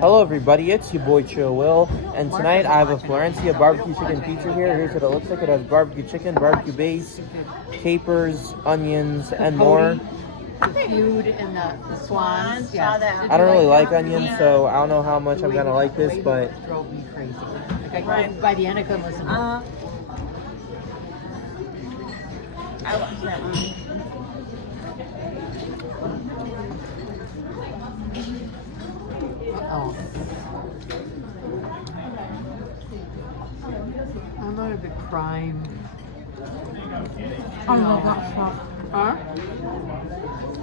Hello everybody, it's your boy Chill Will, and tonight I have a Florencia barbecue chicken pizza here. Here's what it looks like. It has barbecue chicken, barbecue base, capers, onions, and more. The feud and the swans. Yeah. I don't really like onions, so I don't know how much I'm gonna like this, but It drove me crazy. Like by the end I couldn't listen to it. I watched that one. Uh-oh. I'm not a big crime. I love that stuff. Huh?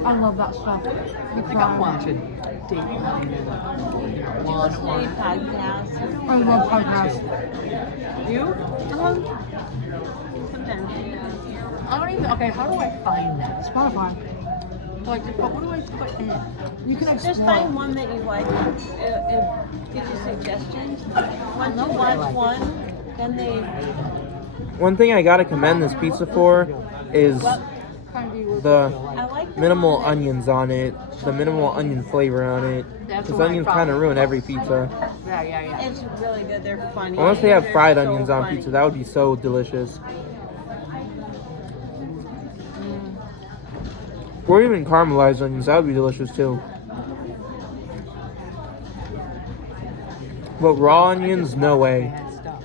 I love that stuff. Like I'm watching Dateline and Law and Any Order. podcast? I love podcasts. You? Sometimes. I don't even. Okay, how do I find that? Spotify. Like, but what do I put in? You can Just explore. find one that you like. It gives you suggestions. Once you watch one, then they. one thing I gotta commend this pizza for is the I like the minimal one that- onions on it, the minimal onion flavor on it, That's because what I onions found. kind of ruin every pizza. Yeah. It's really good. They're funny. Unless they have They're fried so onions on funny. pizza, that would be so delicious. Or even caramelized onions, that would be delicious too. But raw onions, no way. Bad stuff.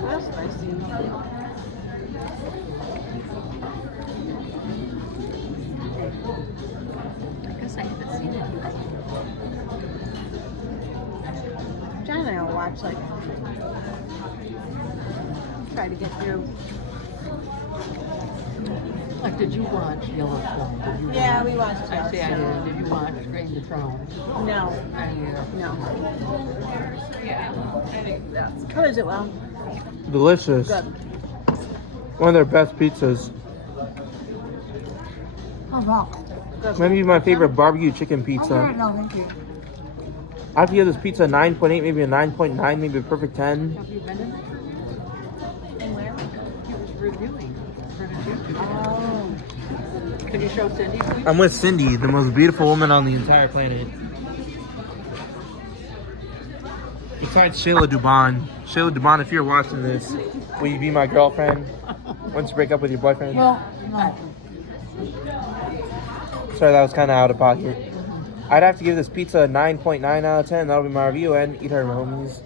What else have I seen? I guess I haven't seen it. John and I will watch try to get through. Like, did you watch Yellowstone? Did you Yeah, watch? we watched I say I Yellowstone. did. Did you watch Game of Thrones? No, no. How is it, Well? Delicious. Good. One of their best pizzas. Oh, wow. Good. Maybe my favorite barbecue chicken I'm pizza. alright now, thank you. I have to give this pizza a 9.8, maybe a 9.9, maybe a perfect 10. Have you been in there? And where? He was reviewing for his YouTube. Oh. Can you show Cindy, please? I'm with Cindy, the most beautiful woman on the entire planet. Besides Shayla Dubon. Shayla Dubon, if you're watching this, will you be my girlfriend once you break up with your boyfriend? Well, no. Sorry, that was kind of out of pocket. I'd have to give this pizza a 9.9 out of 10. That'll be my review, and eat her, my homies.